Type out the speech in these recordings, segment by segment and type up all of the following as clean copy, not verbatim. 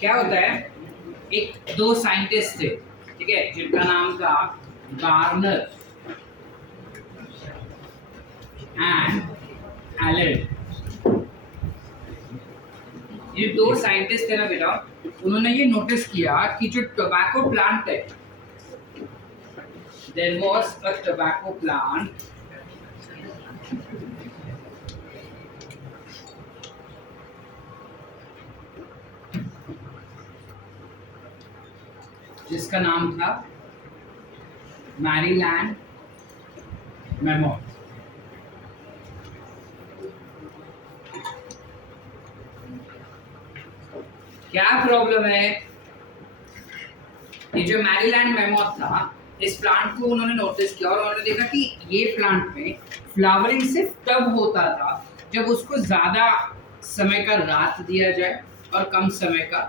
क्या होता है, एक दो साइंटिस्ट थे, ठीक है, जिनका नाम था गार्नर एंड एलन। ये दो साइंटिस्ट थे ना बेटा, उन्होंने ये नोटिस किया कि जो टोबैको प्लांट है, there was a tobacco plant जिसका नाम था मैरीलैंड मैमोथ। क्या प्रॉब्लम है, ये जो मैरीलैंड मैमोथ था, इस प्लांट को उन्होंने नोटिस किया और उन्होंने देखा कि ये प्लांट में फ्लावरिंग सिर्फ तब होता था जब उसको ज्यादा समय का रात दिया जाए और कम समय का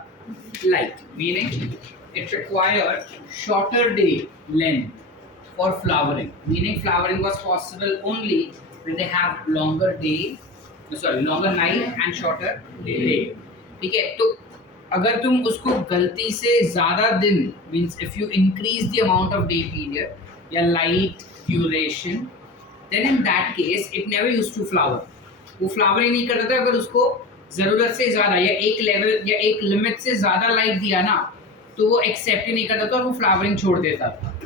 light, meaning it required shorter day length for flowering, meaning flowering was possible only when they have longer night and shorter day। ठीक है, तो अगर तुम उसको गलती से ज्यादा दिन, means if you increase the amount of day period या light duration, then in that case it never used to flower. वो फ्लावर ही नहीं करता था अगर उसको जरूरत से ज्यादा या एक लेवल या एक लिमिट से ज्यादा लाइट दिया ना, तो वो एक्सेप्ट ही नहीं करता था और वो फ्लावरिंग छोड़ देता था।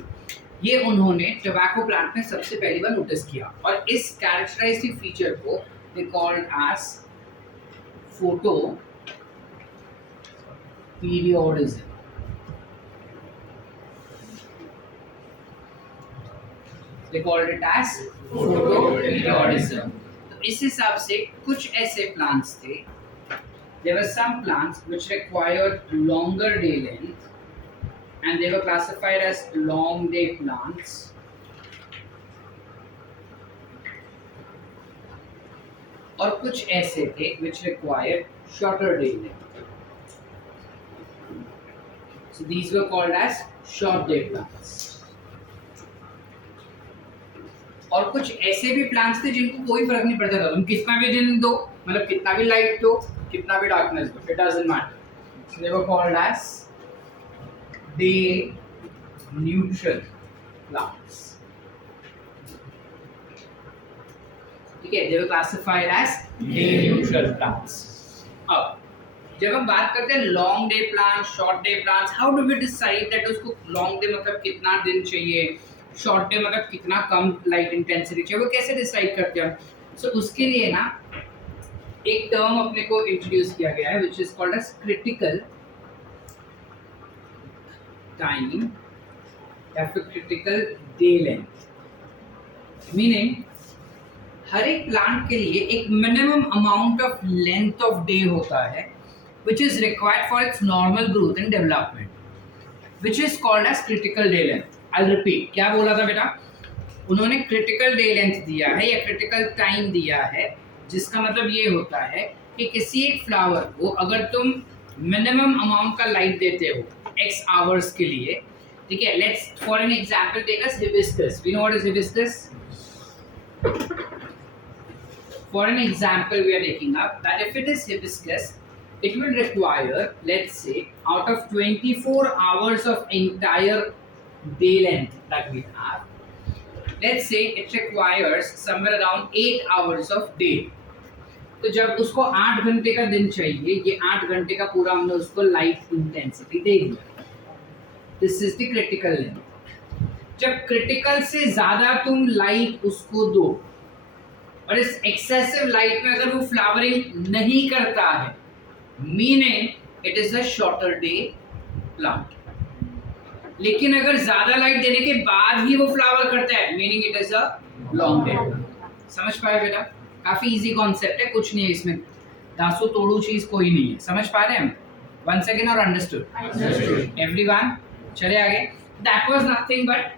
ये उन्होंने टोबैको प्लांट में सबसे पहली बार नोटिस किया और इस कैरेक्टरिस्टिक फीचर को they called as photoperiodism. They called it as photoperiodism. तो इस हिसाब से कुछ ऐसे प्लांट्स थे, there were some plants which required longer day length and they were classified as long day plants, और कुछ ऐसे थे which required shorter day length, so these were called as short day plants। और कुछ ऐसे भी plants थे जिनको कोई फर्क नहीं पड़ता था, तुम कितना भी दिन दो, मतलब कितना भी लाइट दो, कितना भी डार्कनेस दो, it doesn't matter, so they were called as day neutral plants। ठीक है, they were classified as day neutral plants। अब जब हम बात करते हैं long day plant, short day plants, how do we decide that उसको लॉन्ग डे मतलब कितना दिन चाहिए, शॉर्ट डे मतलब कितना कम लाइट इंटेंसिटी चाहिए, वो कैसे डिसाइड करते हैं? सो उसके लिए ना एक टर्म अपने को इंट्रोड्यूस किया गया है which is called as critical time या फिर क्रिटिकल डे लेंथ। मीनिंग हर एक प्लांट के लिए एक minimum amount of length of day होता है which is required for its normal growth and development, which is called as critical day length। I'll repeat, क्या बोला था बेटा? उन्होंने critical day length दिया है या critical time दिया है, जिसका मतलब ये होता है कि किसी एक फ्लावर को अगर तुम मिनिमम अमाउंट का लाइट देते हो x आवर्स के लिए, ठीक है, let's for an example take us hibiscus. We know what is hibiscus? For an example we are taking up that if it is hibiscus, it will require, let's say, out of 24 hours of entire day length that we have, let's say it requires somewhere around 8 hours of day। तो जब उसको 8 घंटे का दिन चाहिए, ये 8 घंटे का पूरा हमने उसको लाइट इंटेंसिटी दे दिया, this is the critical length. जब क्रिटिकल से ज्यादा तुम लाइट उसको दो और इस एक्सेसिव लाइट में अगर वो फ्लावरिंग नहीं करता है, meaning it is a shorter day plant. लेकिन अगर ज्यादा लाइट देने के बाद ही वो फ्लावर करता है, meaning it is a long day plant. समझ पाए बेटा? काफी इजी कॉन्सेप्ट है, कुछ नहीं है इसमें, दासो तोड़ू चीज कोई नहीं है। समझ पा रहे हैं हम? वन सेकेंड और अंडरस्टूड एवरीवन? चले आगे। That was nothing but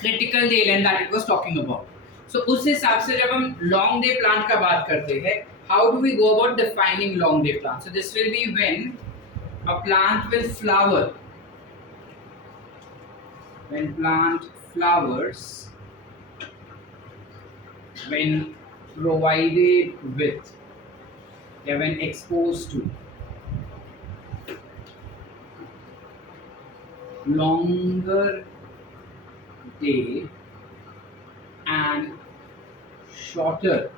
critical day length that it was talking about. So उस हिसाब से जब हम लॉन्ग डे प्लांट का बात करते हैं, how do we go about defining long day plant? So this will be when a plant will flower, when plant flowers, when provided with, या when exposed to longer day and shorter,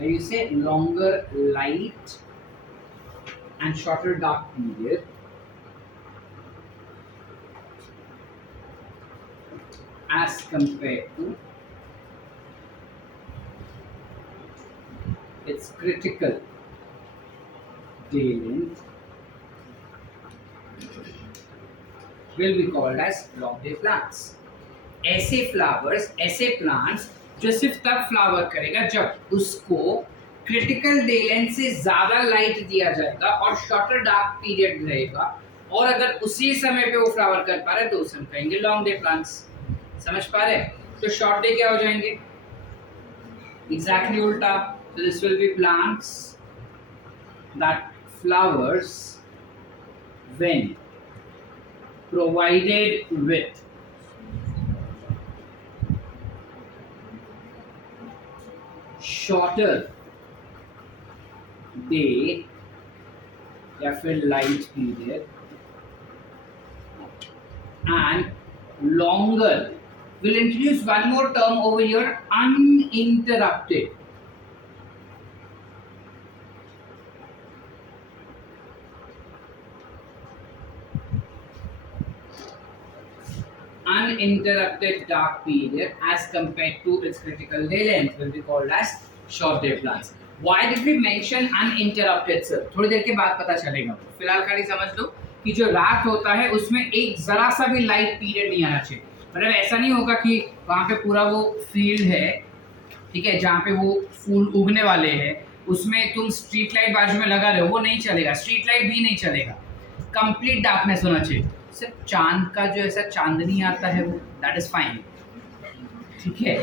you say longer light and shorter dark period as compared to its critical day length will be called as long day plants. ऐसे flowers, ऐसे plants जो सिर्फ तब flower करेगा जब उसको critical day length से ज्यादा लाइट दिया जाएगा और शॉर्टर डार्क पीरियड रहेगा, और अगर उसी समय पे वो फ्लावर कर पा रहे तो उसे हम कहेंगे लॉन्ग डे प्लांट्स। समझ पा रहे? तो शॉर्ट डे क्या हो जाएंगे? एग्जैक्टली उल्टा। So this will be plants that flowers when provided with shorter day या फिर light period and longer. We'll introduce one more term over here, uninterrupted. Uninterrupted dark period as compared to its critical day length will be called as short day plants. Why did we mention uninterrupted, sir? थोड़ी देर के बाद पता चलेगा। फिलहाल खाली समझ लो कि जो रात होता है उसमें एक जरा सा भी लाइट पीरियड नहीं आना चाहिए। मतलब ऐसा नहीं होगा कि वहाँ पे पूरा वो फील्ड है, ठीक है, जहाँ पे वो फूल उगने वाले हैं, उसमें तुम स्ट्रीट लाइट बाजू में लगा रहे हो, वो नहीं चलेगा। स्ट्रीट लाइट भी नहीं चलेगा। कंप्लीट डार्कनेस होना चाहिए। सिर्फ चांद का जो ऐसा चांदनी आता है वो दैट इज फाइन, ठीक है,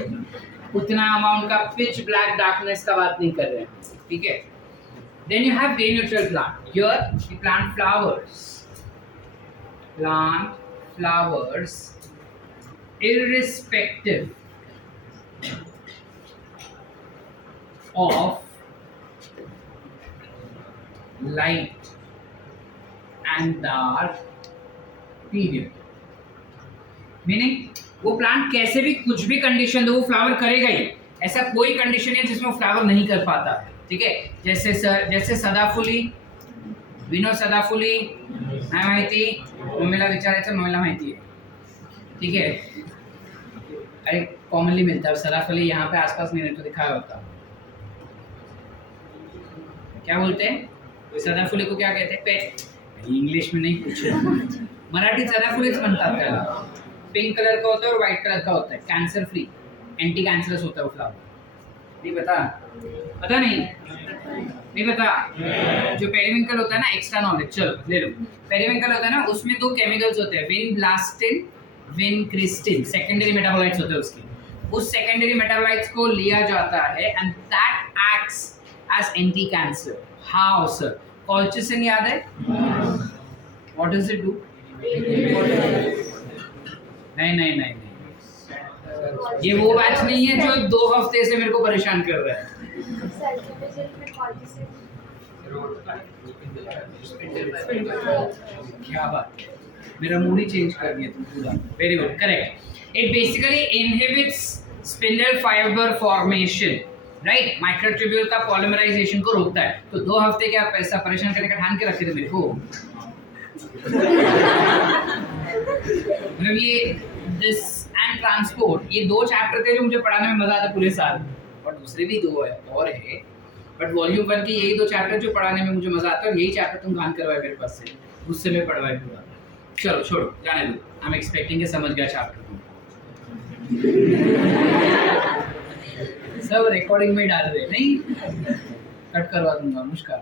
उतना अमाउंट का पिच ब्लैक डार्कनेस का बात नहीं कर रहे हैं, ठीक है। Then you have day neutral plant. Here the plant flowers irrespective of light and dark period, meaning वो प्लांट कैसे भी कुछ भी कंडीशन दो वो फ्लावर करेगा ही। ऐसा कोई कंडीशन नहीं है जिसमें वो फ्लावर नहीं कर पाता, ठीक है। जैसे सदाफुली, विनो सदाफुली नाही माहिती, मम्मीला विचारायचं, मम्मीला माहिती है, ठीक है। अरे कॉमनली मिलता है सदाफुली, यहाँ पे आसपास नहीं तो दिखाया होता। क्या बोलते हैं सदाफुली को? क्या कहते हैं? पेट। इंग्लिश में नहीं पूछे, मराठी सदाफुलीच म्हणतात त्याला। पिंक कलर का होता है और व्हाइट कलर का होता है, कैंसर फ्री, एंटी कैंसरस होता है वो फ्लावर। नहीं पता? पता नहीं पता? जो पेरिविंकल होता है ना, एक्स्ट्रा नॉलेज, चलो ले लो। पेरिविंकल होता है ना, उसमें दो केमिकल्स होते हैं, विनब्लास्टिन, विनक्रिस्टिन, सेकेंडरी मेटाबोलाइट्स होते हैं उसके। उस सेकेंडरी मेटाबोलाइट्स को लिया जाता है and that acts as anti cancer. How sir? Colchicine याद है? What does it do? नहीं, ये वो बैच नहीं है जो 2 हफ्ते से मेरे को परेशान कर रहा है। क्या बात है, मेरा मूड ही चेंज कर दिया तुम पूरा। Very good, correct. It basically inhibits spindle fibre formation, right. Microtubule का पॉलीमराइजेशन को रोकता है। तो 2 हफ्ते क्या पैसा परेशान करने का ठान के रखे थे मेरे को। मतलब ये दिस एंड ट्रांसपोर्ट, ये 2 चैप्टर थे जो मुझे पढ़ाने में मजा आता पूरे साल, और दूसरे भी 2 है और है, बट वॉल्यूम 1 के यही 2 चैप्टर जो पढ़ाने में मुझे मजा आता है, और यही चैप्टर तुम गान करवाए मेरे पास से, उससे मैं पढ़वाए पूरा। चलो छोड़ो, जाने दो। आई एम एक्सपेक्टिंग कि समझ गया चैप्टर को। सब रिकॉर्डिंग में डाल रहे नहीं, कट करवा दूंगा मुश्किल।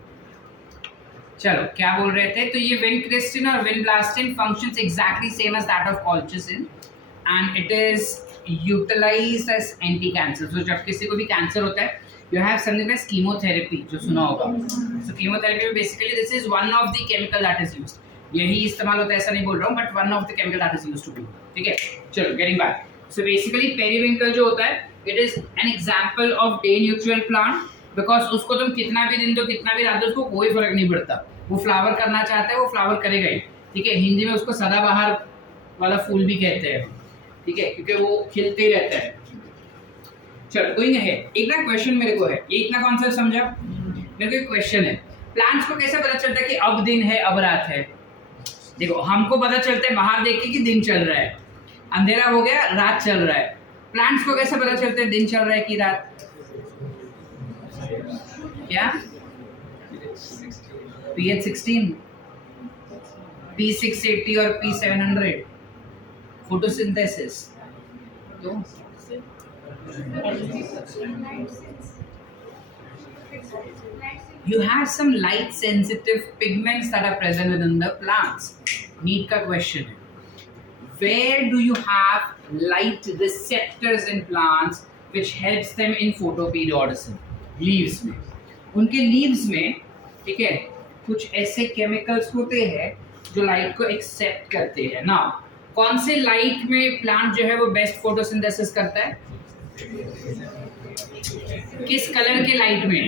चलो क्या बोल रहे थे? तो ये विनक्रिस्टिन और vinblastine functions exactly same as that of colchicine and it is utilized as anti cancer. तो जब किसी को भी कैंसर होता है, you have something like chemotherapy, जो सुना होगा। सो कीमोथेरेपी में basically this is one of the chemical that is used. यही इस्तेमाल होता है ऐसा नहीं बोल रहा हूँ, but one of the chemical that is used to do, ठीक है। चलो getting back, so basically periwinkle जो होता है, it is an example of day neutral plant, because उसको तुम कितना भी दिन दो, कितना भी रात दो, उसको कोई फर्क नहीं पड़ता। वो फ्लावर करना चाहता है, वो फ्लावर करेगा ही, ठीक है। हिंदी में उसको सदाबहार वाला फूल भी कहते हैं, ठीक है, क्योंकि वो खिलते ही रहता है। चलो गोइंग है, एक ना क्वेश्चन मेरे को है, ये इतना कॉन्सेप्ट समझा? मेरे को एक क्वेश्चन है, प्लांट्स को कैसे पता चलता है कि अब दिन है अब रात है? देखो हमको पता चलता है बाहर देख के कि दिन चल रहा है, अंधेरा हो गया रात चल रहा है। प्लांट्स को कैसे पता चलता है दिन चल रहा है कि रात? क्या? pH 16, P680 और P700 फोटोसिंथेसिस। तो you have some light sensitive pigments that are present within the plants. Neat का question है, where do you have light receptors in plants which helps them in photoperiodism? Leaves में, उनके leaves में, ठीक है, कुछ ऐसे केमिकल्स होते हैं जो लाइट को एक्सेप्ट करते हैं ना। कौन से लाइट में प्लांट जो है वो बेस्ट फोटोसिंथेसिस करता है? किस कलर के लाइट में?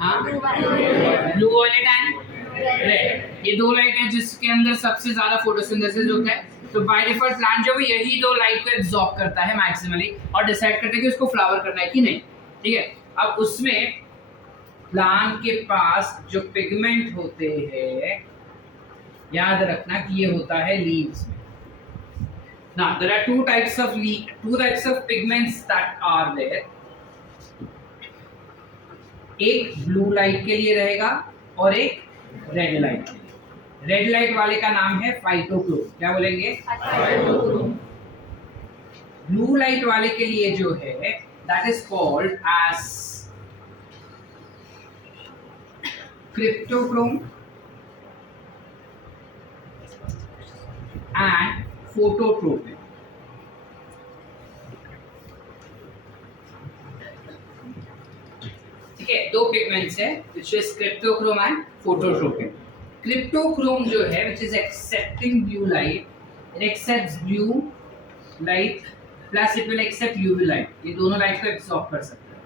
हाँ, ब्लू वायलेट एंड रेड, ये दो लाइट है जिसके अंदर सबसे ज्यादा फोटोसिंथेसिस होता है। तो बाय डिफॉल्ट प्लांट जो है यही दो लाइट को एब्जॉर्ब करता है मैक्सिमली और डिसाइड करता है कि उसको फ्लावर करना है कि नहीं, ठीक है। अब उसमें प्लांट के पास जो पिगमेंट होते हैं, याद रखना कि ये होता है लीव्स में। Now there are two types of pigments that are there. एक ब्लू लाइट के लिए रहेगा और एक रेड लाइट के लिए। रेड लाइट वाले का नाम है फाइटोक्रोम। क्या बोलेंगे? फाइटोक्रोम। ब्लू लाइट वाले के लिए जो है that is called as cryptochrome and phototropic. ठीक है, दो पिगमेंट्स है which is cryptochrome and phototropic. Cryptochrome जो है which is accepting blue light, it accepts blue light plus it will accept UV light, ये दोनों लाइट को एब्सॉर्ब कर सकता है,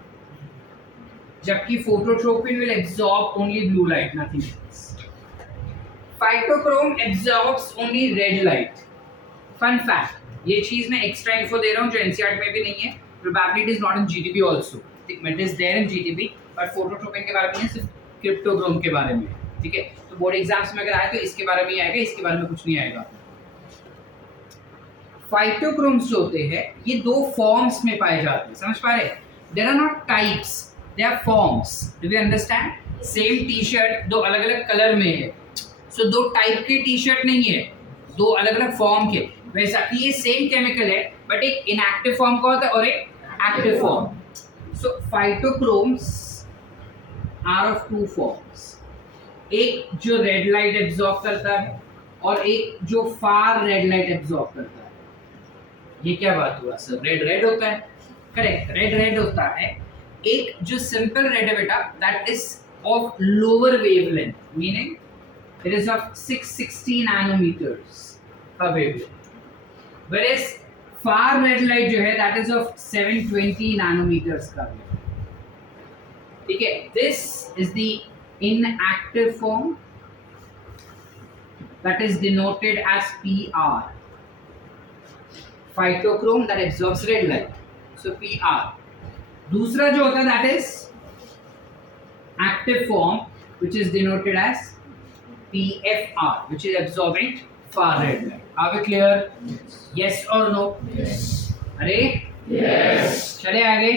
जबकि phototropin will absorb only blue light, nothing else. Phytochrome absorbs only red light. Fun fact, ये चीज मैं एक्स्ट्रा इन्फो दे रहा हूँ जो एनसीईआरटी में भी नहीं है, probably it is not in GTB also, it is there in GTB, but phototropin के बारे में नहीं, सिर्फ क्रिप्टोक्रोम के बारे में, ठीक है। तो बोर्ड एग्जाम्स में अगर आए तो इसके बारे में ही आएगा, इसके बारे में कुछ नहीं आएगा। फाइटोक्रोम्स जो होते हैं ये दो फॉर्म्स में पाए जाते हैं, समझ पा रहे? There are not types, they are forms. Do you understand? Same T shirt दो अलग अलग कलर में है, सो दो टाइप के टी शर्ट नहीं है, दो अलग अलग फॉर्म के। वैसा कि ये सेम केमिकल है बट एक इनएक्टिव फॉर्म का होता है और एक active form. So phytochromes are of two forms, एक जो रेड लाइट एब्जॉर्ब करता है और एक जो फार रेड लाइट एब्जॉर्ब करता है। ये क्या बात हुआ सर? रेड रेड होता है, करेक्ट, रेड रेड होता है। एक जो सिंपल रेड है बेटा that is of lower wavelength, meaning it is of 660 nanometers का wavelength, whereas far red light जो है that is of 720 nanometers का वेवलेंथ, ठीक है। This is the inactive form that is denoted as PR, phytochrome that absorbs red light, so PR। दूसरा जो होता है that is active form which is denoted as PFR, which is absorbing far red light। Are we clear? Yes or no? Yes. अरे yes. चले आगे।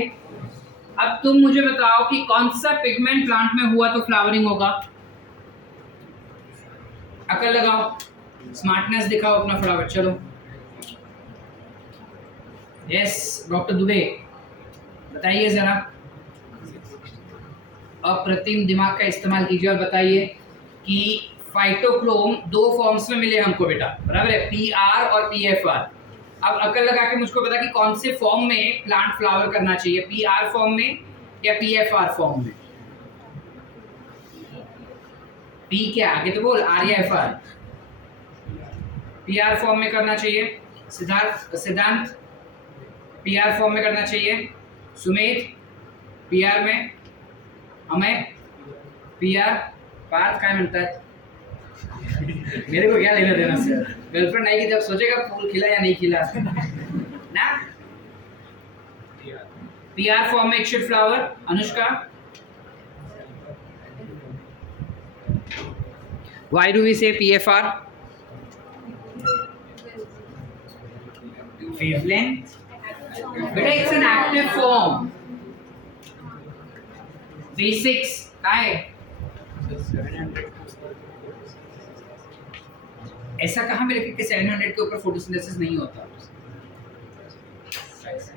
अब तुम मुझे बताओ कि कौन सा पिगमेंट प्लांट में हुआ तो फ्लावरिंग होगा? अकल लगाओ, स्मार्टनेस दिखाओ अपना फटाफट, चलो। यस डॉक्टर दुबे बताइए जरा, अप्रतिम दिमाग का इस्तेमाल कीजिए और बताइए कि फाइटोक्रोम दो फॉर्म्स में मिले हमको बेटा, बराबर है, पीआर और पीएफआर। अब अकल लगा के मुझको बता कि कौन से फॉर्म में प्लांट फ्लावर करना चाहिए, पीआर फॉर्म में या पीएफआर फॉर्म में? पी क्या आगे तो बोल, आर या एफआर? पीआर फॉर्म में करना चाहिए। सिद्धांत पीआर फॉर्म में करना चाहिए। सुमेध पीआर में, अमय पीआर, पार्थ काय म्हणतात? मेरे को क्या लेना देना सर, गर्लफ्रेंड आएगी जब सोचेगा फूल खिला या नहीं खिला ना। PR form में it should flower. Anushka, why do we say PFR? Wavelength. बेटा it's an active form. Basics काय? ऐसा कहाँ पे लिखा कि 700 के ऊपर फोटोसिंथेसिस नहीं होता?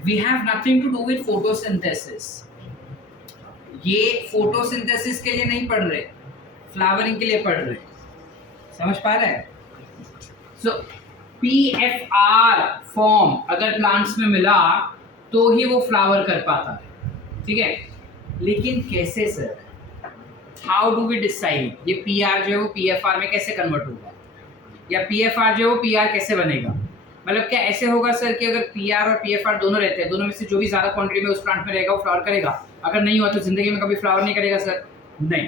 We have nothing to do with photosynthesis. ये फोटोसिंथेसिस के लिए नहीं पढ़ रहे, फ्लावरिंग के लिए पढ़ रहे। समझ पा रहे हैं? So PFR फॉर्म अगर प्लांट्स में मिला तो ही वो फ्लावर कर पाता है, ठीक है? लेकिन कैसे sir? How do we decide ये PR जो है वो PFR में कैसे कन्वर्ट होगा, या PFR जो है वो PR कैसे बनेगा? मतलब क्या ऐसे होगा सर कि अगर PR और PFR दोनों रहते हैं, दोनों में से जो भी ज़्यादा क्वांटिटी में उस प्लांट में रहेगा वो फ्लावर करेगा, अगर नहीं हुआ तो जिंदगी में कभी फ्लावर नहीं करेगा सर? नहीं।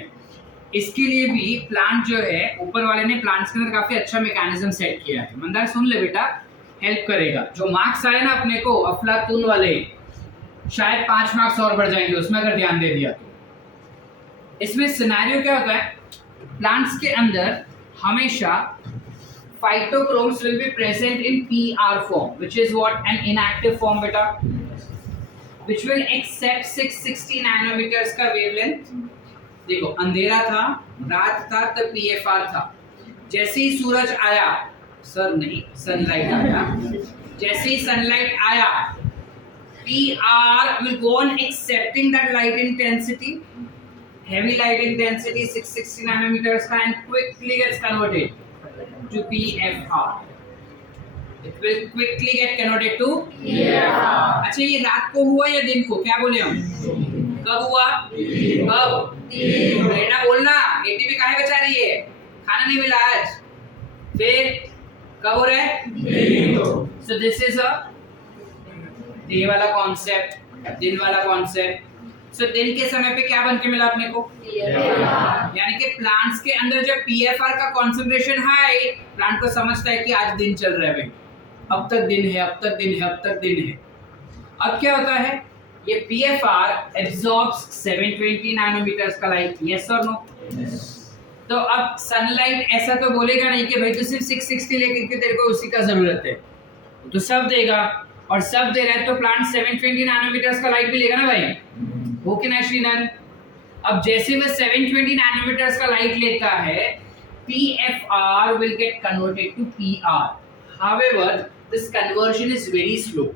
इसके लिए भी प्लांट जो है, ऊपर वाले ने प्लांट्स के अंदर काफ़ी अच्छा मैकेनिज्म सेट किया है। मंदार सुन ले बेटा, हेल्प करेगा। जो मार्क्स आए ना अपने को अफलातून वाले, शायद 5 मार्क्स और बढ़ जाएंगे उसमें अगर ध्यान दे दिया तो। इसमें सिनेरियो क्या होता है, प्लांट्स के अंदर हमेशा phytochromes will be present in PR form, which is what? An inactive form beta, which will accept 660 nanometers का wavelength। देखो अंधेरा था, रात था, तब PFR था। जैसे ही सूरज आया, सर नहीं, सनलाइट आया, जैसे ही सनलाइट आया PR will go on accepting that light intensity, heavy light intensity 660 nanometers का, and quickly gets converted to PFR. It will quickly get converted to PFR. अच्छा ये रात को हुआ या दिन को? क्या बोले हम? कब हुआ? कब? बेटा बोलना, ATP काहे बचा रही है? खाना नहीं मिला आज। फिर कब हो रहा है? So this is a day वाला कॉन्सेप्ट, दिन वाला कॉन्सेप्ट। So दिन के समय पे क्या बन के मिला अपने को? यानी कि प्लांट्स के अंदर जब PFR का कॉन्सेंट्रेशन हाई, प्लांट को समझता है कि आज दिन चल रहा है भाई, अब तक दिन है, अब तक दिन है, अब तक दिन है। अब क्या होता है, ये PFR एब्जॉर्ब्स 720 नैनोमीटर्स का लाइट, यस और नो? तो अब सनलाइट ऐसा तो बोलेगा नहीं कि भाई तू सिर्फ 660 लेकर के तेरे को उसी का जरूरत है, तो सब देगा, और सब दे रहा है तो प्लांट 720 नैनोमीटर्स का लाइट भी लेगा ना भाई, हो कि ना श्रीनंद? अब जैसे वह 720 नैनोमीटर्स का लाइट लेता है, PFR will get converted to PR. However, this conversion is very slow.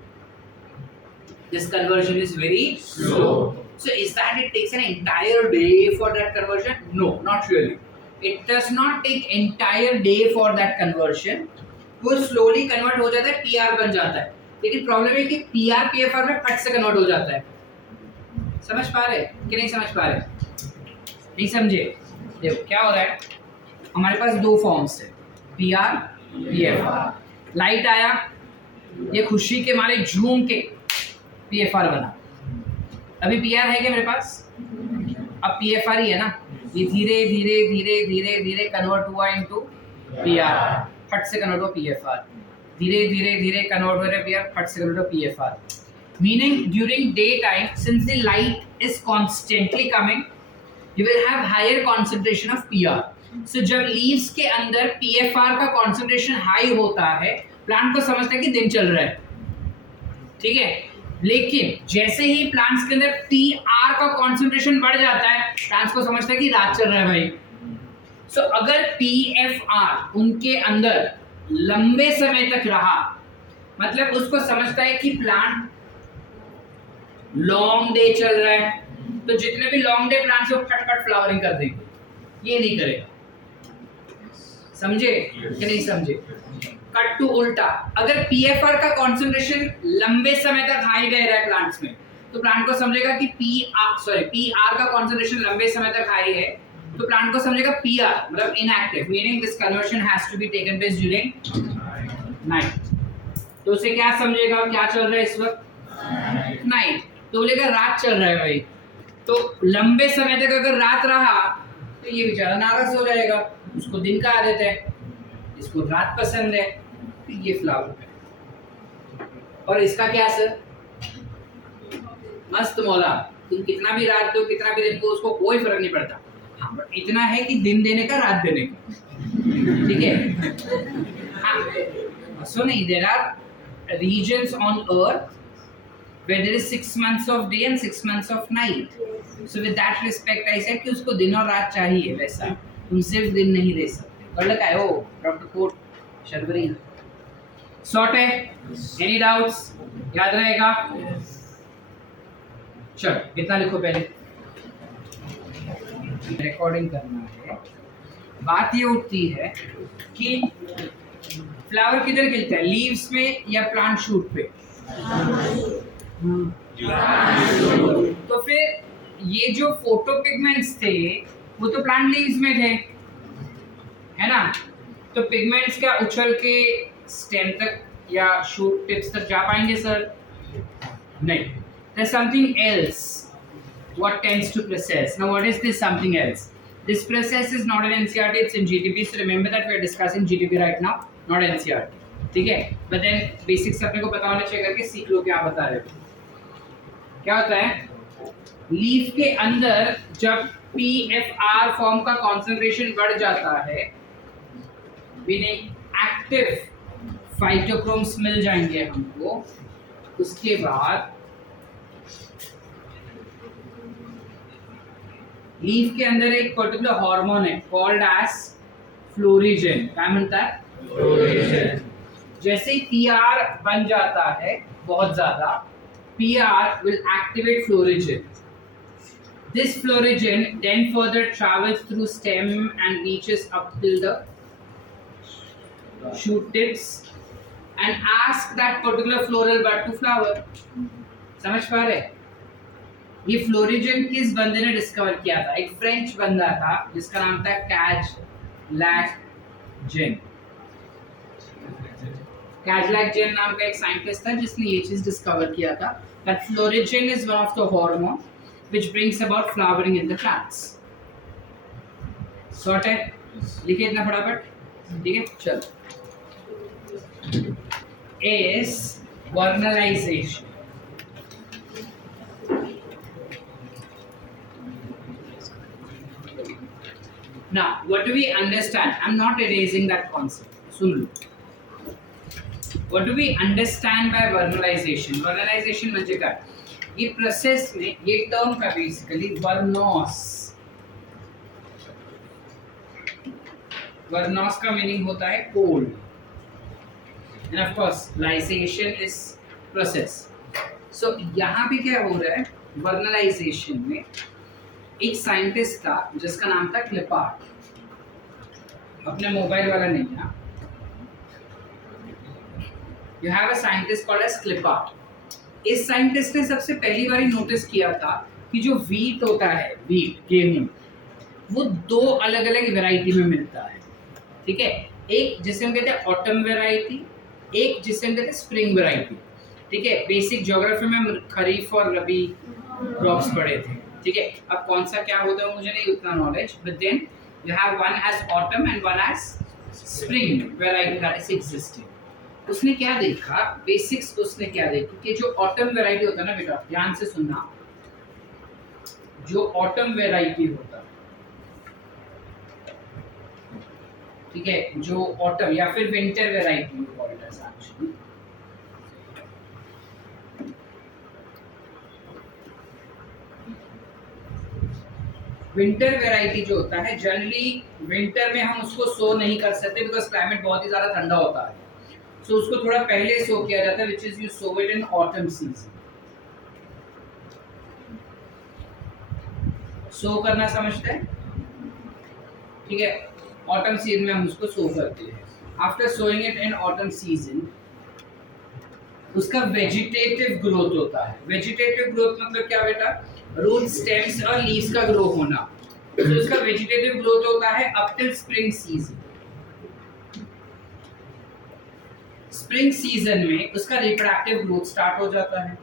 This conversion is very slow. So is that it takes an entire day for that conversion? No, not really. It does not take entire day for that conversion. वो slowly convert हो जाता है, PR बन जाता है। लेकिन problem है कि PR PFR में फट से कन्वर्ट हो जाता है। समझ पा रहे कि नहीं समझ पा रहे? नहीं समझे? देखो क्या हो रहा है, हमारे पास दो फॉर्म्स है, PR PFR। लाइट आया, ये खुशी के मारे झूम के PFR बना। अभी PR है क्या मेरे पास? अब PFR ही है ना, ये धीरे धीरे धीरे धीरे धीरे कन्वर्ट हुआ इनटू PR, फट से कन्वर्ट हुआ PFR, धीरे धीरे धीरे कन्वर्ट हो रहा है PR, फट से कन्वर्ट हुआ PFR। Meaning during daytime, since the light is constantly coming, you will have higher concentration of PR. So जब leaves के अंदर PFR का concentration high होता है, प्लांट को समझता है कि दिन चल रहा है, ठीक है? लेकिन जैसे ही प्लांट्स के अंदर PR का concentration बढ़ जाता है, प्लांट्स को समझता है कि रात चल रहा है भाई। So अगर PFR उनके अंदर लंबे समय तक रहा, मतलब उसको समझता है कि प्लांट लॉन्ग डे चल रहा है, तो जितने भी लॉन्ग डे प्लांट्स वो फटफट फ्लावरिंग कर देंगे, ये नहीं करेगा। समझे कि नहीं समझे? कट टू उल्टा, अगर PFR का कंसंट्रेशन लंबे समय तक हाई रह रहा है प्लांट्स में, तो प्लांट को समझेगा कि PR का कंसंट्रेशन लंबे समय तक हाई है, तो प्लांट को समझेगा PR मतलब inactive, meaning this conversion has to be taken place during night. तो उसे क्या समझेगा, क्या चल रहा है इस वक्त? नाइट। तो बोलेगा रात चल रहा है भाई। तो लंबे समय तक अगर रात रहा तो ये बेचारा नाराज हो जाएगा, उसको दिन का आदत है, इसको रात पसंद है, तो ये फ्लावर है। और इसका क्या सर? मस्त मौला, तुम कितना भी रात दो, कितना भी दिन दो, उसको कोई फर्क नहीं पड़ता। हाँ, बट इतना है कि दिन देने का, रात देने का, ठीक है। हाँ, so नहीं, there are regions on earth where there is 6 months of day and 6 months of night. So with that respect I said कि उसको दिन और रात चाहिए, वैसा तुम सिर्फ दिन नहीं दे सकते। कर लगा है वो डॉक्टर कोट शर्वरी शॉर्ट है। Any doubts? याद रहेगा? चलो इतना लिखो पहले, रिकॉर्डिंग करना है। बात ये उठती है कि फ्लावर किधर खिलता है, लीव्स में या प्लांट शूट पे? तो फिर ये जो फोटो पिगमेंट्स थे वो तो प्लांट लीव्स में थे, है ना? तो पिगमेंट्स क्या उछल के स्टेम तक या शूट टिप्स तक जा पाएंगे सर? नहीं। There's something else what tends to process. Now what is this something else? This process is not in NCERT, it's in GTP. So remember that we are discussing GTP right now, not NCERT. ठीक है? But then basics अपने को पता होना चाहिए करके सीख लो क्या बता रहे हो। क्या होता है? लीफ के अंदर जब PFR फॉर्म का कॉन्सेंट्रेशन बढ़ जाता है, मीनिंग एक्टिव फाइटोक्रोम्स मिल जाएंगे हमको, उसके बाद लीफ के अंदर एक पर्टिकुलर हार्मोन है कॉल्ड एज फ्लोरिजन। क्या म्हणता है? फ्लोरिजन। जैसे ही पीआर बन जाता है बहुत ज्यादा, PR will activate florigen. This floragen then further travels through stem and reaches up till the shoot tips and ask that particular floral bud to flower. समझ पा रहे? ये फ्लोरिजन किस बंदे ने डिस्कवर किया था? एक फ्रेंच बंदा था जिसका नाम था कैजलैक-जेन। कैजलैक-जेन नाम का एक साइंटिस्ट था जिसने ये चीज डिस्कवर किया था that florigen is one of the hormone which brings about flowering in the plants. Sorted? लिखिए इतना फटाफट, ठीक है? चलो, is vernalization. Now, what do we understand? I'm not erasing that concept. Soon low. What do we understand by vernalization? Vernalization म्हणजे काय? ये process में ये टर्म का बेसिकली वर्नोस का मीनिंग होता है cold, and of course lysation is process. So यहाँ पे क्या हो रहा है? वर्नलाइजेशन में एक साइंटिस्ट था जिसका नाम था क्लिपार्ट, अपने मोबाइल वाला नहीं था। You have a scientist called as Klippart. इस साइंटिस्ट ने सबसे पहली बार नोटिस किया था कि जो वीट होता है, वीट गेहूं, वो दो अलग अलग वैरायटी में मिलता है, ठीक है? एक जिसे हम कहते हैं ऑटम वैरायटी, एक जिसे हम कहते हैं स्प्रिंग वैरायटी, ठीक है? बेसिक ज्योग्राफी में खरीफ और रबी क्रॉप्स पढ़े थे, ठीक है? अब कौन सा क्या होता है मुझे नहीं उतना knowledge, but then you have one as autumn and one as spring variety that is existing. उसने क्या देखा? बेसिक्स उसने क्या देखा कि जो ऑटम वैरायटी होता है ना बेटा, ध्यान से सुनना, जो ऑटम वैरायटी होता है, ठीक है, जो ऑटम या फिर winter variety called as actually, winter variety जो होता है, जनरली विंटर में हम उसको सो नहीं कर सकते बिकॉज क्लाइमेट बहुत ही ज्यादा ठंडा होता है, सो उसको थोड़ा पहले सो किया जाता है, which is you sow it in autumn season. Sow करना समझते हैं, ठीक है? ऑटम सीजन में हम उसको सो करते हैं। After sowing it in autumn season, उसका वेजिटेटिव ग्रोथ होता है। वेजिटेटिव ग्रोथ मतलब क्या बेटा? रूट, स्टेम्स और लीव्स का ग्रो होना। तो उसका वेजिटेटिव ग्रोथ होता है up till spring season. Spring season में उसका रिप्रोडक्टिव ग्रोथ स्टार्ट हो जाता है।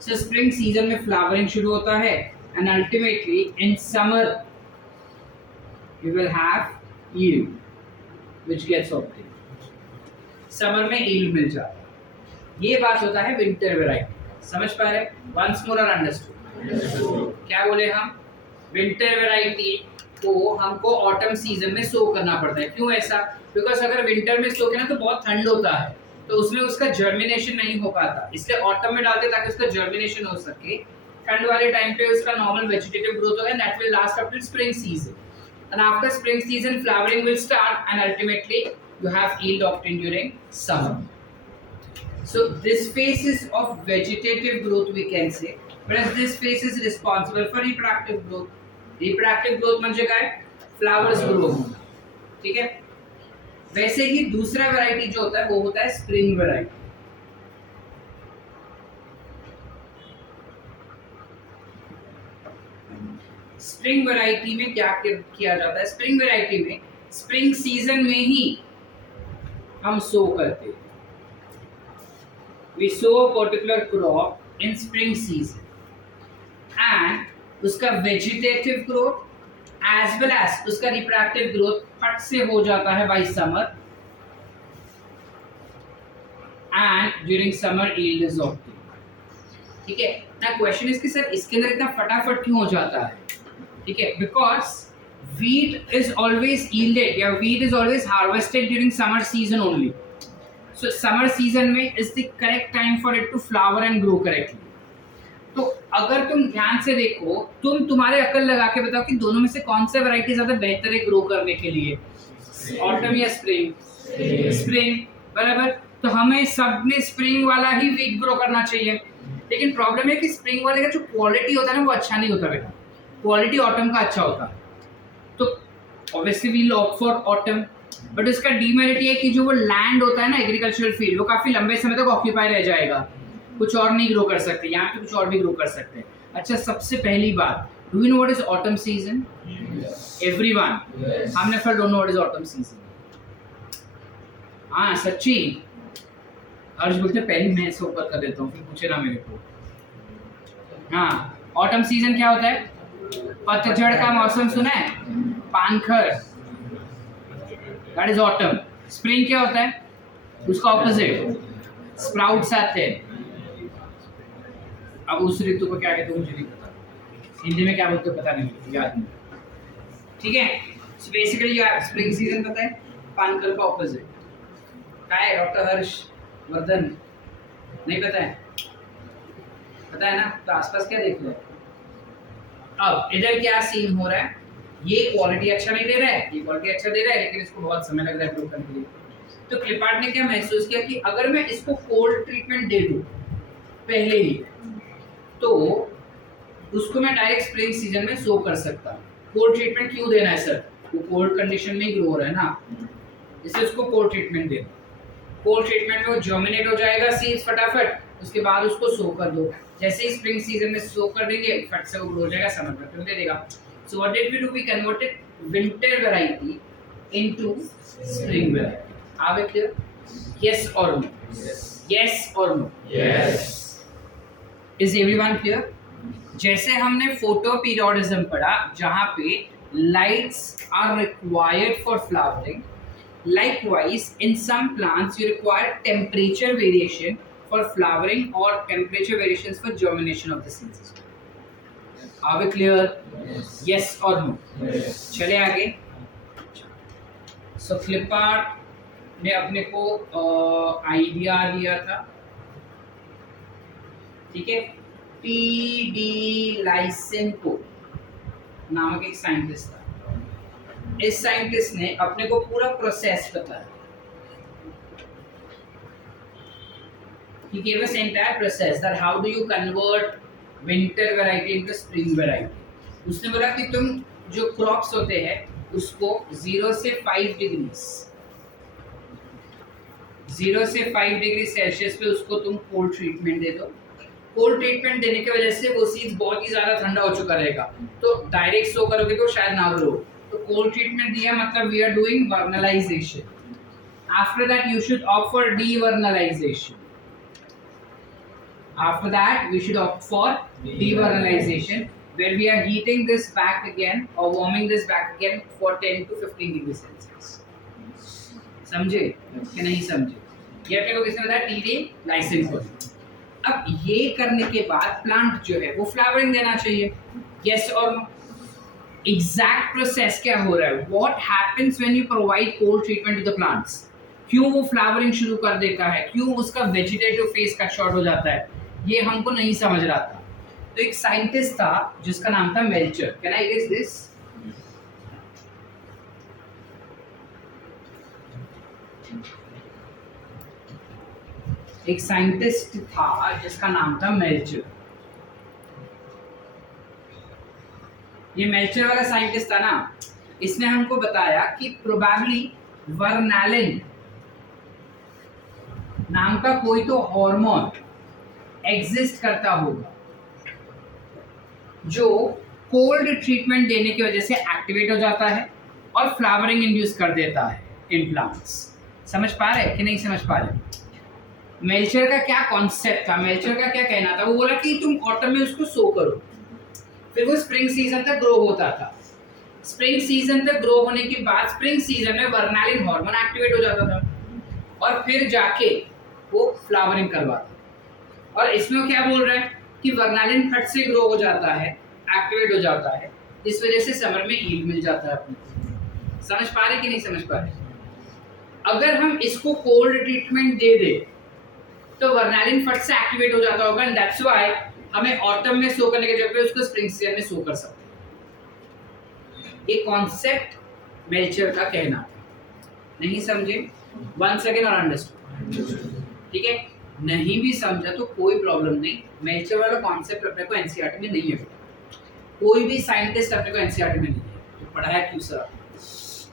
सो स्प्रिंग सीजन में फ्लावरिंग शुरू होता है and ultimately in summer we will have yield which gets obtained. Summer में yield मिल जाता है। ये बात होता है विंटर वेराइटी। समझ पा रहे? वंस मोर और अंडरस्टूड। क्या बोले हम? विंटर वेराइटी को हमको ऑटम सीजन में सो करना पड़ता है। क्यों ऐसा? बिकॉज अगर विंटर में सो के ना तो बहुत ठंड होता है, तो उसमें उसका जर्मिनेशन नहीं हो पाता, इसलिए ऑटम में डालते ताकि उसका जर्मिनेशन हो सके। ठंड वाले टाइम पे उसका नॉर्मल वेजिटेटिव ग्रोथ होगा, that will last up to spring season, and after spring season flowering will start and ultimately you have yield obtained during summer. So this phase is of vegetative growth we can say, whereas this phase is responsible for reproductive growth. Reproductive growth म्हणजे काय? Flowers grow होना, ठीक है? वैसे ही दूसरा variety जो होता है वो होता है स्प्रिंग वैरायटी। स्प्रिंग वैरायटी में क्या किया जाता है? स्प्रिंग वैरायटी में स्प्रिंग सीजन में ही हम सो करते हैं। We sow a particular crop in spring season, and उसका vegetative growth as well as उसका reproductive growth फट से हो जाता है by summer, and during summer yield is obtained। ठीक है ना? क्वेश्चन इसके सर इसके अंदर इतना फटाफट क्यों हो जाता है? ठीक है, because wheat is always yielded, yeah, wheat is always harvested during summer season only. So summer season में is the correct time for it to flower and grow correctly. तो अगर तुम ध्यान से देखो, तुम्हारे अकल लगा के बताओ कि दोनों में से कौन सा वैरायटी ज्यादा बेहतर है ग्रो करने के लिए, ऑटम या स्प्रिंग? स्प्रिंग, बराबर। तो हमें सबने स्प्रिंग वाला ही वीट ग्रो करना चाहिए, लेकिन प्रॉब्लम है कि स्प्रिंग वाले का जो क्वालिटी होता है ना वो अच्छा नहीं होता बेटा, क्वालिटी ऑटम का अच्छा होता है। तो obviously we will opt for autumn, but इसका डीमेरिट ये है कि जो वो लैंड होता है ना एग्रीकल्चरल फील्ड, वो काफी लंबे समय तक ऑक्यूपाई रह जाएगा, कुछ और नहीं ग्रो कर सकते, यहाँ पे कुछ और भी ग्रो कर सकते हैं। अच्छा, सबसे पहली बात, do you know what is autumn season? Everyone, हमने फिर don't know what is autumn season. हाँ सच्ची, हर्ष बोलते पहले मैं इसको ऊपर कर देता हूँ फिर पूछे ना मेरे को। हाँ, ऑटम सीजन क्या होता है? पतझड़ का मौसम सुना है? पानखर, दैट इज ऑटम। स्प्रिंग क्या होता है? उसका ऑपोजिट, स्प्राउट्स आते हैं। अब उस ऋतु को क्या कहते हैं मुझे नहीं पता, हिंदी में क्या बोलते हैं पता नहीं, याद नहीं। ठीक है, सो बेसिकली यार स्प्रिंग सीजन पता है, पानखर का ऑपोजिट क्या है? डॉक्टर हर्ष वर्धन नहीं पता है? पता है ना? तो आसपास क्या देख लो। अब इधर क्या सीन हो रहा है, ये क्वालिटी अच्छा नहीं दे रहा है, ये क्वालिटी अच्छा दे रहा है, लेकिन इसको बहुत समय लग रहा है ग्रो करने के लिए। तो क्लिपार्ट ने क्या महसूस किया कि अगर मैं इसको कोल्ड ट्रीटमेंट दे दूं पहले ही, तो उसको मैं डायरेक्ट स्प्रिंग सीजन में सो कर सकता हूँ। कोल्ड ट्रीटमेंट क्यों देना है सर? वो कोल्ड कंडीशन में ही ग्रो हो रहा है ना, इसलिए उसको कोल्ड ट्रीटमेंट दे दो। कोल्ड ट्रीटमेंट में वो जर्मिनेट हो जाएगा सीड्स फटाफट, उसके बाद उसको सो कर दो। जैसे ही स्प्रिंग सीजन में सो कर देंगे, फट से वो ग्रो हो जाएगा, समर में फिर दे देगा। So what did we do? We converted winter variety into spring variety. Are we clear? Yes और नो? यस और no? Yes. Is everyone clear? जैसे हमने फोटो पीरियोडिज्म पढ़ा जहां पे lights are required for flowering, likewise in some plants you require temperature variation for flowering or temperature variations for germination of the seeds. Are we clear? Yes or no? Yes. चले आगे। So clip art ने अपने को idea दिया था, ठीक है? TD. लाइसेंको नामक एक साइंटिस्ट था। इस साइंटिस्ट ने अपने को पूरा प्रोसेस बताया। He gave us entire process that how do you convert winter variety into spring variety। उसने बोला कि तुम जो क्रॉप्स होते हैं उसको 0 से 5 डिग्री सेल्सियस पे उसको तुम कोल्ड ट्रीटमेंट दे दो। कोल्ड ट्रीटमेंट देने की वजह से वो सीड्स बहुत ही ज़्यादा ठंडा हो चुका रहेगा, तो डायरेक्ट सो करोगे तो शायद ना ग्रो। तो कोल्ड ट्रीटमेंट दिया मतलब we are doing vernalization. After that you should opt for devernalization. After that we should opt for devernalization, where we are heating this back again or warming this back again for 10 to 15 degree Celsius. समझे कि नहीं समझे? ये अपने को किसने बताया? TD Lysenko. अब ये करने के बाद प्लांट जो है वो फ्लावरिंग देना चाहिए, यस और नो? एग्जैक्ट प्रोसेस क्या हो रहा है? What happens when you provide cold treatment to the plants? क्यों वो फ्लावरिंग शुरू कर देता है, क्यों उसका वेजिटेटिव फेज कट शॉर्ट हो जाता है, ये हमको नहीं समझ रहा था। तो एक साइंटिस्ट था जिसका नाम था Melcher. Can I guess this? एक साइंटिस्ट था जिसका नाम था मेल्चर। ये मेल्चर वाला साइंटिस्ट था ना, इसने हमको बताया कि प्रोबेबली वर्नैलिन नाम का कोई तो हार्मोन एग्जिस्ट करता होगा जो कोल्ड ट्रीटमेंट देने की वजह से एक्टिवेट हो जाता है और फ्लावरिंग इंड्यूस कर देता है इन प्लांट्स। समझ पा रहे कि नहीं समझ पा रहे? मेल्चर का क्या कॉन्सेप्ट था, मेल्चर का क्या कहना था? वो बोला कि तुम ऑटम में उसको सो करो, फिर वो स्प्रिंग सीजन तक ग्रो होता था। स्प्रिंग सीजन तक ग्रो होने के बाद स्प्रिंग सीजन में वर्नैलिन हार्मोन एक्टिवेट हो जाता था और फिर जाके वो फ्लावरिंग करवाता। और इसमें क्या बोल रहा है कि वर्नैलिन फट से ग्रो हो जाता है, एक्टिवेट हो जाता है, इस वजह से समर में यील्ड मिल जाता है अपने। समझ पा रहे कि नहीं समझ पा रहे? अगर हम इसको कोल्ड ट्रीटमेंट दे दे तो वर्नैलिन फट से एक्टिवेट हो जाता होगा एंड दैट्स व्हाई हमें ऑटम में सो करने के जगह पे उसको स्प्रिंग सीजन में सो कर सकते हैं। ये कॉन्सेप्ट मेल्चर का कहना था। नहीं समझे? वंस अगेन और अंडरस्टूड? ठीक है, नहीं भी समझा तो कोई प्रॉब्लम नहीं। मेल्चर वाला कॉन्सेप्ट अपने को एनसीईआरटी में नहीं है, कोई भी साइंटिस्ट अपने को एनसीईआरटी में नहीं है, तो पढ़ाया क्यों सर?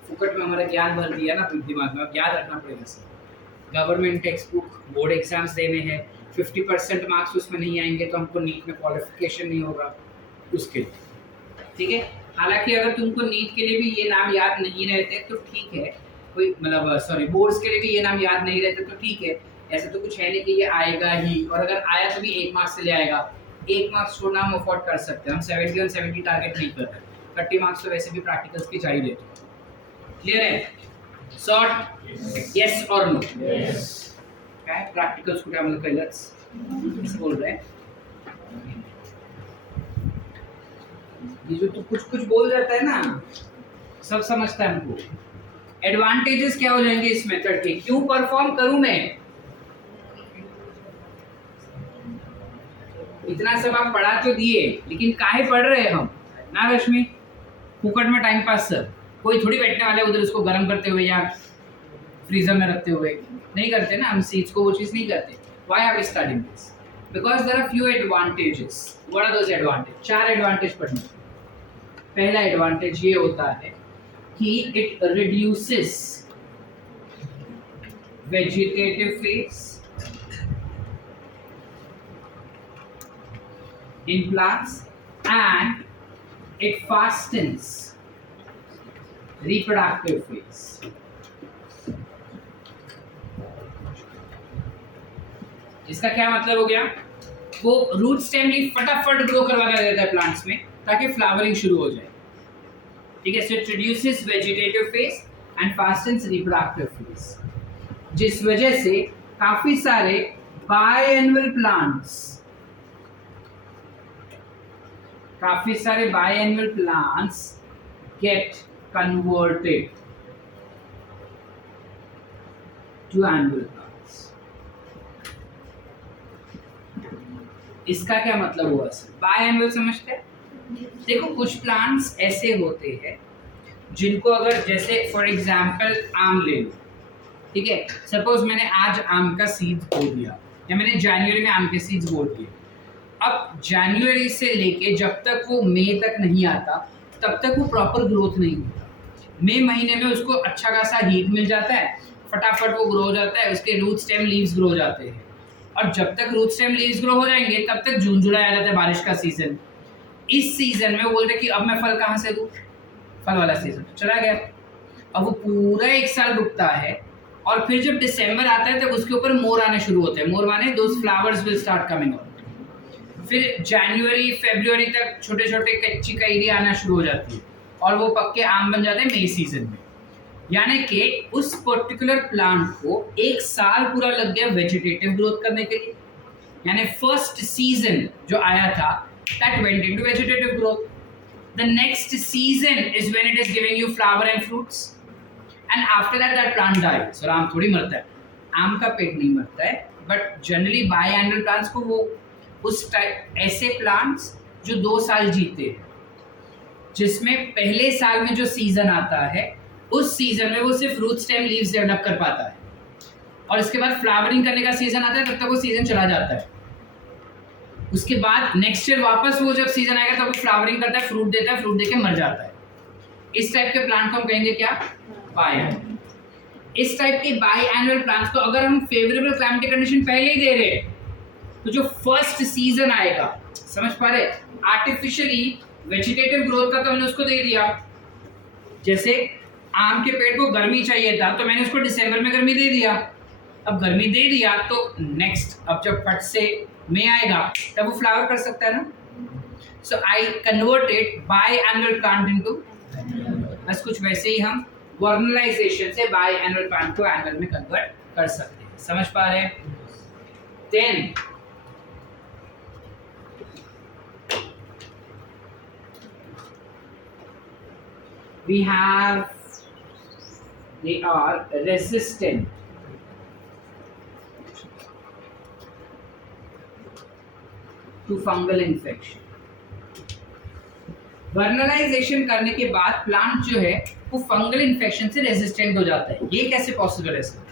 फुकट में हमारा ज्ञान भर दिया ना दिमाग में, अब याद रखना पड़ेगा sir. Government text book, board exams देने हैं, 50% मार्क्स उसमें नहीं आएंगे तो हमको नीट में क्वालिफिकेशन नहीं होगा उसके लिए, ठीक है। हालांकि अगर तुमको नीट के लिए भी ये नाम याद नहीं रहते तो ठीक है, कोई मतलब सॉरी बोर्ड्स के लिए भी ये नाम याद नहीं रहते तो ठीक है, ऐसा तो कुछ है नहीं कि ये आएगा ही, और अगर आया तो भी 1 मार्क्स से ले आएगा। 1 मार्क्स छोड़ना हम अफोर्ड कर सकते हैं, हम 70 और 70 टारगेट नहीं कर रहे। 30 मार्क्स तो वैसे भी प्रैक्टिकल्स की चाहिए। क्लियर है? शॉर्ट यस और नो? यस। काय प्रॅक्टिकल्स कुठे आम्हाला कळलंच बोल रहे हैं। ये जो तो कुछ कुछ बोल जाता है ना, सब समझता है हमको। एडवांटेजेस क्या हो जाएंगे इस मेथड के? क्यों परफॉर्म करूं मैं? इतना सब आप पढ़ा तो दिए, लेकिन काहे पढ़ रहे हैं हम ना रश्मि? फुकट में टाइम पास सर। कोई थोड़ी बैठने वाले उधर उसको गर्म करते हुए या फ्रीजर में रखते हुए, नहीं करते ना हम सीड्स को, वो चीज़ नहीं करते। Why are we studying this? Because there are few advantages. What are those advantage? 4 advantage पढ़ने। पहला एडवांटेज ये होता है कि it reduces vegetative phase in plants and it fastens reproductive phase. इसका क्या मतलब हो गया? वो रूट स्टेम लीफ फटाफट ग्रो करवा देता है प्लांट्स में ताकि फ्लावरिंग शुरू हो जाए, ठीक है। So it reduces vegetative phase and fastens reproductive phase, जिस वजह से काफी सारे biennial plants get converted to annual plants. इसका क्या मतलब हुआ सर? बायएनुअल समझते हैं? देखो कुछ प्लांट्स ऐसे होते हैं जिनको अगर जैसे फॉर एग्जांपल आम ले लो, ठीक है। सपोज मैंने आज आम का सीड बो दिया या मैंने जनवरी में आम के सीड्स बो दिए। अब जनवरी से लेके जब तक वो मई तक नहीं आता तब तक वो प्रॉपर ग्रोथ नहीं होता। मई महीने में उसको अच्छा खासा हीट मिल जाता है, फटाफट वो ग्रो हो जाता है, उसके रूट स्टेम लीव्स ग्रो हो जाते हैं। और जब तक रूट स्टेम लीव्स ग्रो हो जाएंगे तब तक जून जुलाई आ जाता है, बारिश का सीजन। इस सीजन में वो बोलते हैं कि अब मैं फल कहाँ से दूँ? फल वाला सीजन चला गया। अब वो पूरा 1 साल रुकता है और फिर जब दिसंबर आता है तब उसके ऊपर मोर आने शुरू होते हैं। मोर माने those flowers will start coming out. फिर जनवरी फरवरी तक छोटे छोटे कच्ची कैरी आना शुरू हो जाती है और वो पक्के आम बन जाते हैं मई सीजन में। यानी कि उस पर्टिकुलर प्लांट को एक साल पूरा लग गया वेजिटेटिव ग्रोथ करने के लिए। यानी फर्स्ट सीजन जो आया था that went into vegetative growth. The next season is when it is giving you flower and fruits, and after that that plant dies. और आम थोड़ी मरता है, आम का पेड़ नहीं मरता है, बट जनरली बायएनुअल प्लांट्स को वो उस टाइप ऐसे प्लांट्स जो 2 साल जीते हैं, जिसमें पहले साल में जो सीजन आता है उस सीजन में वो सिर्फ रूट स्टेम लीव्स डेवलप कर पाता है, और इसके बाद फ्लावरिंग करने का सीजन आता है, तब तक वो सीजन चला जाता है। उसके बाद नेक्स्ट ईयर वापस वो जब सीजन आएगा तब वो फ्लावरिंग करता है, फ्रूट देता है, फ्रूट देके मर जाता है। इस टाइप के प्लांट को हम कहेंगे क्या? बायएनुअल। इस टाइप के बायएनुअल प्लांट्स को अगर हम फेवरेबल क्लाइमेटिक कंडीशन पहले ही दे रहे हैं तो जो फर्स्ट सीजन आएगा, समझ पा रहे, आर्टिफिशियली वेजिटेटिव ग्रोथ का तो हमने उसको दे दिया। जैसे आम के पेड़ को गर्मी चाहिए था तो मैंने उसको दिसंबर में गर्मी दे दिया। अब गर्मी दे दिया तो नेक्स्ट अब जब फट से मई आएगा तब वो फ्लावर कर सकता है ना। So I converted biennial plant into, बस कुछ वैसे ही हम वर्नलाइजेशन से बायएनुअल प्लांट को एनुअल में कन्वर्ट कर सकते हैं। समझ पा रहे हैं? Then we have, they are resistant to fungal infection। Vernalization करने के बाद प्लांट जो है वो फंगल इन्फेक्शन से रेजिस्टेंट हो जाता है। ये कैसे पॉसिबल है सर?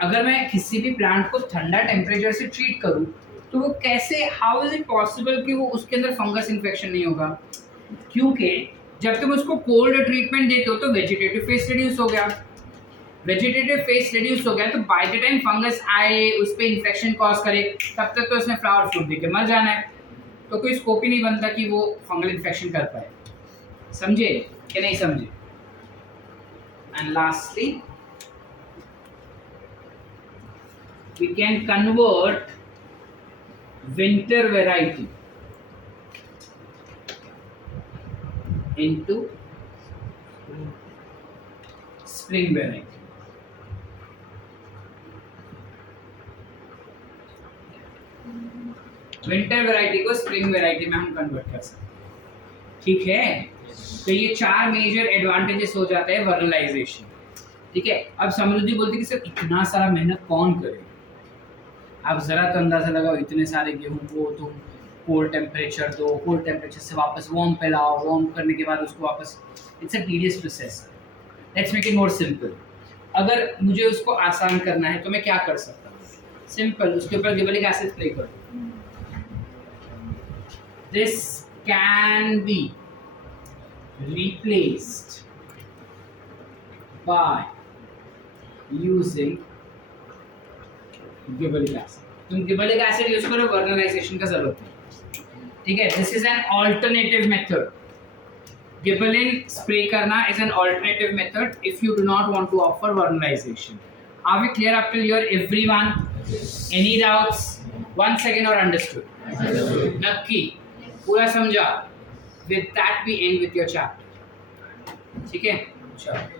अगर मैं किसी भी प्लांट को ठंडा टेम्परेचर से ट्रीट करूं तो वो कैसे, हाउ इज इट पॉसिबल कि वो उसके अंदर फंगस इन्फेक्शन नहीं होगा? क्योंकि जब तुम उसको कोल्ड ट्रीटमेंट देते हो तो वेजिटेटिव फेस रिड्यूस हो गया, वेजिटेटिव फेस रिड्यूस हो गया तो बाय द टाइम फंगस आए उस पर इन्फेक्शन कॉज करे तब तक तो उसने फ्लावर फ्रूट देके मर जाना है, तो कोई स्कोप ही नहीं बनता कि वो फंगल इन्फेक्शन कर पाए। समझे कि नहीं समझे? And lastly we can convert winter variety into spring variety। Winter variety को स्प्रिंग वैरायटी में हम कन्वर्ट कर सकते हैं। ठीक है, तो ये 4 मेजर एडवांटेजेस हो जाते हैं वर्नलाइजेशन। ठीक है, अब समृद्धि बोलती कि सर इतना सारा मेहनत कौन करे? आप जरा तो अंदाजा लगाओ, इतने सारे गेहूं को तुम कोल्ड टेम्परेचर दो, कोल्ड टेम्परेचर से वापस वार्म पे लाओ, वार्म करने के बाद उसको वापस, it's a tedious process. Let's make it more simple. अगर मुझे उसको आसान करना है तो मैं क्या कर सकता हूँ? सिंपल, उसके ऊपर गिबरेलिक एसिड स्प्रे करो। This can be replaced by using gibberellic acid. तुम गिबरेलिक एसिड यूज करो, वर्नलाइजेशन का जरूरत नहीं। ठीक है, this is an alternative method. Gibberellin spray करना is an alternative method if you do not want to offer vernalization. Are we clear up till here everyone? Any doubts? 1 second और understood? नक्की पूरा समझा? With that we end with your chapter. ठीक है, चलो।